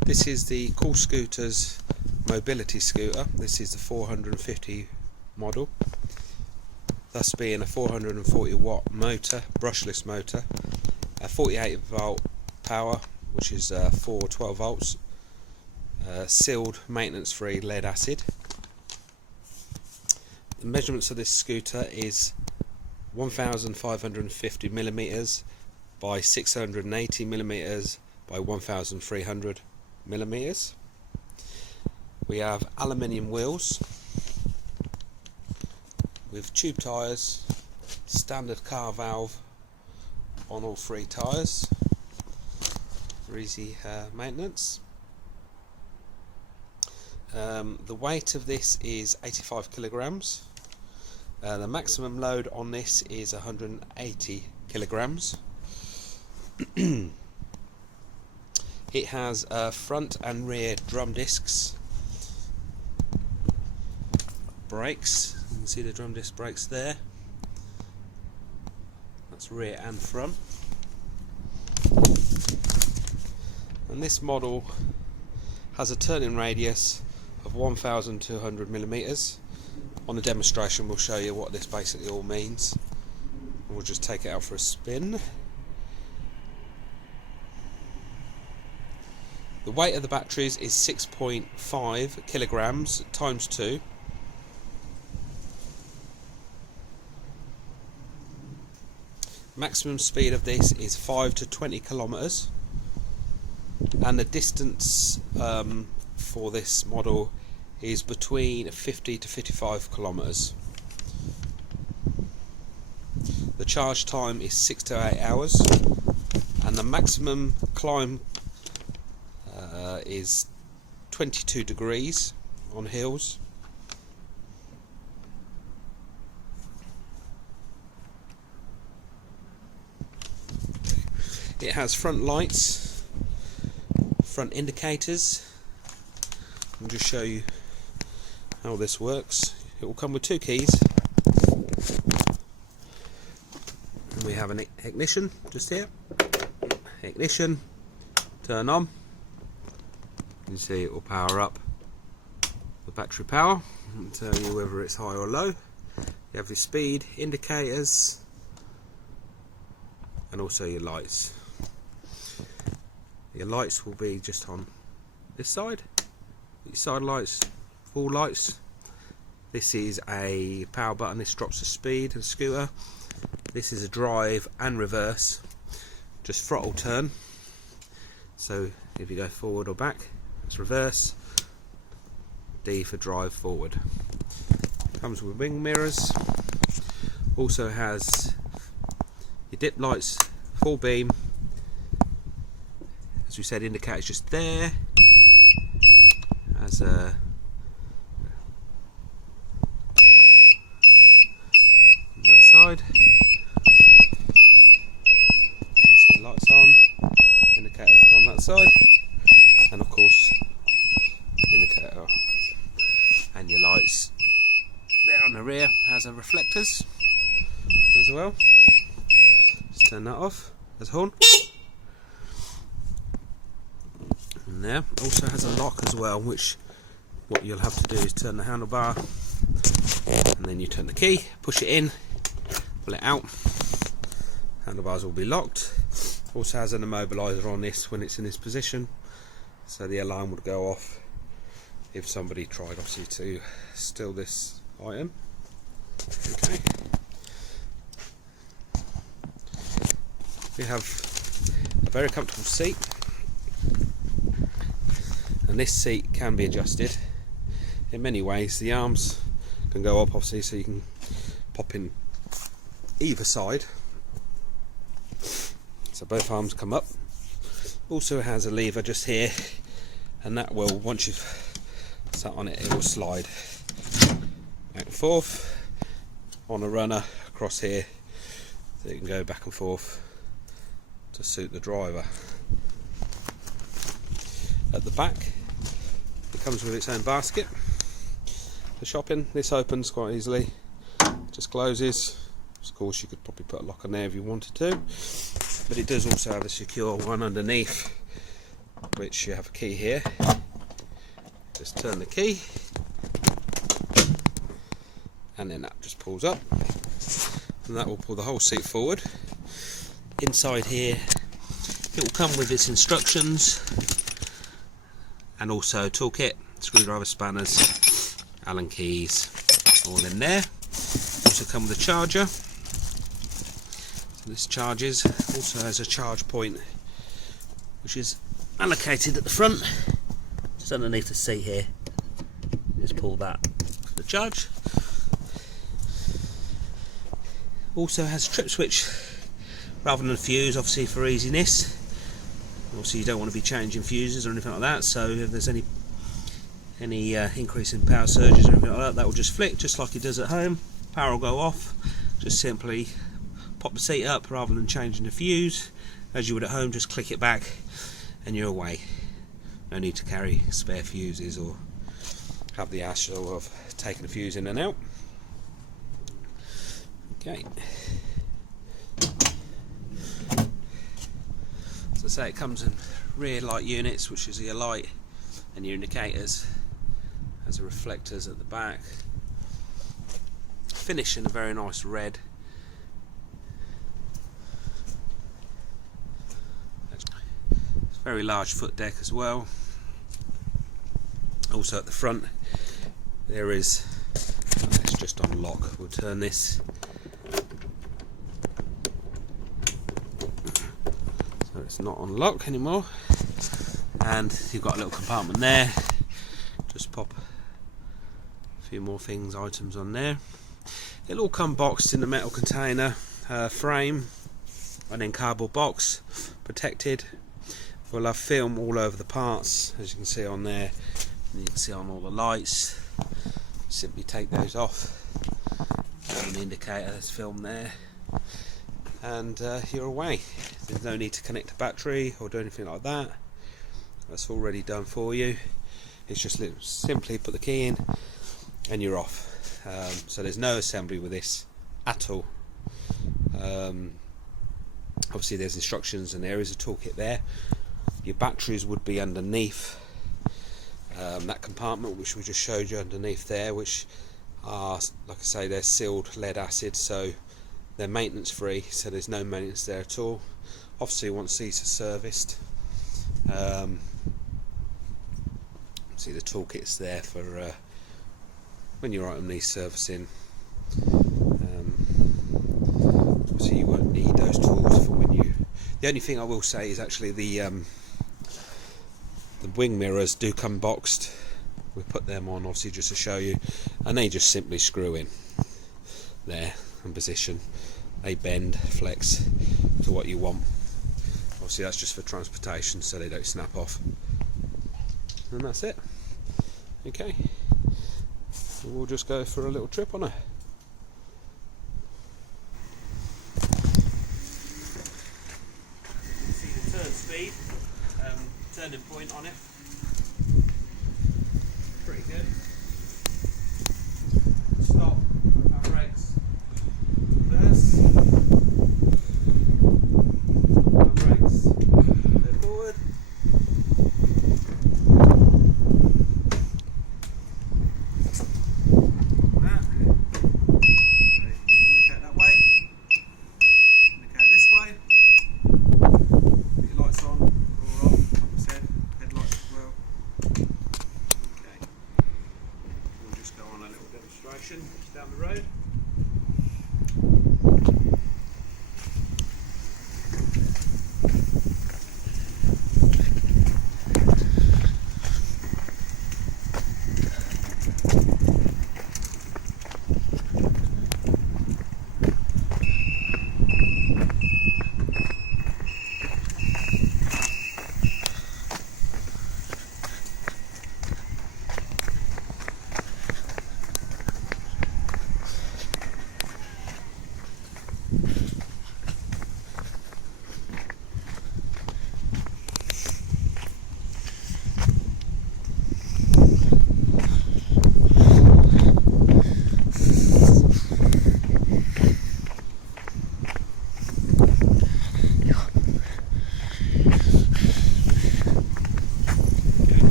This is the Scooterzz mobility scooter. This is the 450 model, thus being a 440 watt motor, brushless motor, a 48 volt power, which is 412 volts, sealed, maintenance free lead acid. The measurements of this scooter is 1550 millimeters by 680 millimeters by 1300 millimeters. We have aluminium wheels with tube tyres, standard car valve on all three tyres for easy maintenance. The weight of this is 85 kilograms. The maximum load on this is 180 kilograms. It has front and rear drum discs, brakes. You can see the drum disc brakes there. That's rear and front. And this model has a turning radius of 1200 millimeters. On the demonstration we'll show you what this basically all means. We'll just take it out for a spin. The weight of the batteries is 6.5 kilograms times 2. Maximum speed of this is 5 to 20 kilometers, and the distance for this model is between 50 to 55 kilometers. The charge time is 6 to 8 hours, and the maximum climb is 22 degrees on hills. It has front lights, front indicators. I'll just show you how this works. It will come with 2 keys, and we have an ignition just here. Ignition, turn on. You can see it will power up the battery power and tell you whether it's high or low. You have your speed indicators and also your lights. Your lights will be just on this side. Your side lights, full lights. This is a power button. This drops the speed of the scooter. This is a drive and reverse, just throttle turn. So if you go forward or back, it's reverse. D for drive forward. Comes with wing mirrors. Also has your dip lights, full beam. As we said, indicator's just there. Has a on that side. You can see lights on. Indicators on that side, and of course indicator and your lights there on the rear. Has a reflectors as well. Just turn that off. There's a horn. And there also has a lock as well, which what you'll have to do is turn the handlebar and then you turn the key, push it in, pull it out. Handlebars will be locked. Also has an immobilizer on this when it's in this position, so the alarm would go off if somebody tried obviously to steal this item. Okay. We have a very comfortable seat, and this seat can be adjusted in many ways. The arms can go up obviously, so you can pop in either side, so both arms come up. Also has a lever just here, and that will, once you've sat on it, it will slide back and forth on a runner across here, so you can go back and forth to suit the driver. At the back it comes with its own basket for shopping. This opens quite easily, just closes. Of course you could probably put a lock on there if you wanted to, but it does also have a secure one underneath which you have a key here. Just turn the key and then that just pulls up, and that will pull the whole seat forward. Inside here it will come with its instructions and also toolkit, screwdriver, spanners, Allen keys, all in there. Also come with a charger. So this charges, also has a charge point which is allocated at the front, just underneath the seat here. Just pull that for the charge. Also has a trip switch rather than a fuse, obviously for easiness. Obviously you don't want to be changing fuses or anything like that, so if there's any increase in power surges or anything like that, that will just flick just like it does at home. Power will go off. Just simply pop the seat up rather than changing the fuse as you would at home. Just click it back and you're away. No need to carry spare fuses or have the hassle of taking the fuse in and out. Okay. As I say, it comes in rear light units, which is your light and your indicators. Has the reflectors at the back. Finish in a very nice red. It's a very large foot deck as well. Also at the front there is, it's just on lock, we'll turn this. So it's not on lock anymore. And you've got a little compartment there. Just pop a few more things, items on there. It'll all come boxed in the metal container frame and then cardboard box, protected. We'll have film all over the parts, as you can see on there. And you can see on all the lights. Simply take those off. And the indicator, there's film there. And you're away. There's no need to connect a battery or do anything like that. That's already done for you. It's just simply put the key in and you're off. So there's no assembly with this at all. Obviously there's instructions and there is a toolkit there. Your batteries would be underneath that compartment which we just showed you underneath there, which are, like I say, they're sealed lead acid, so they're maintenance free, so there's no maintenance there at all. Obviously once these are serviced, see the toolkit's there for when your item needs servicing. Obviously you won't need those tools for when you... The only thing I will say is actually the wing mirrors do come boxed. We put them on obviously just to show you, and they just simply screw in there and position. They bend, flex to what you want. Obviously that's just for transportation so they don't snap off. And that's it. Okay, we'll just go for a little trip on it. See the turn speed, turning point on it. Pretty good. Stop, our brakes, reverse, our brakes, go forward. Lights on or off, like I said, headlights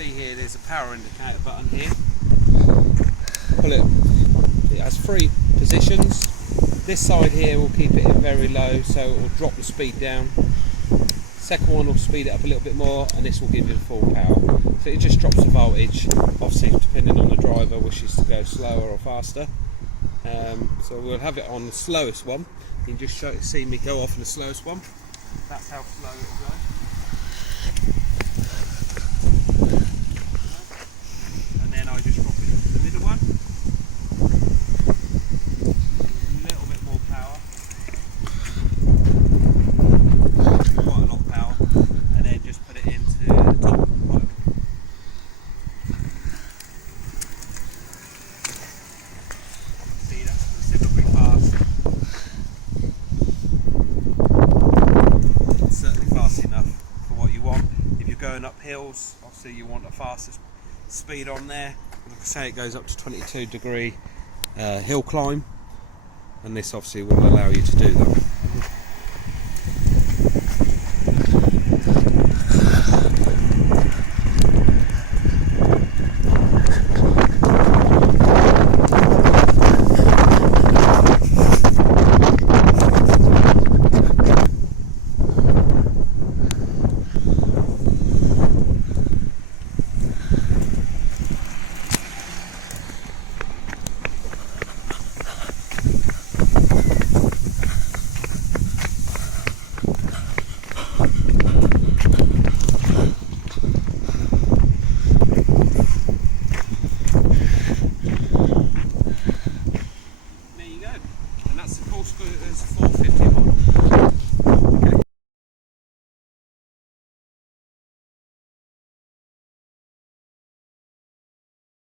see here, there's a power indicator button here. Pull it. It has 3 positions. This side here will keep it very low, so it will drop the speed down. Second one will speed it up a little bit more, and this will give you the full power. So it just drops the voltage, obviously depending on the driver wishes to go slower or faster. So we'll have it on the slowest one. You can just see me go off in the slowest one. That's how slow it will go. And then I just drop it into the middle one. A little bit more power. Quite a lot of power. And then just put it into the top. See, that's considerably fast. It's certainly fast enough for what you want. If you're going up hills, obviously you want a faster speed on there. Like I say, it goes up to 22 degree hill climb, and this obviously will allow you to do that.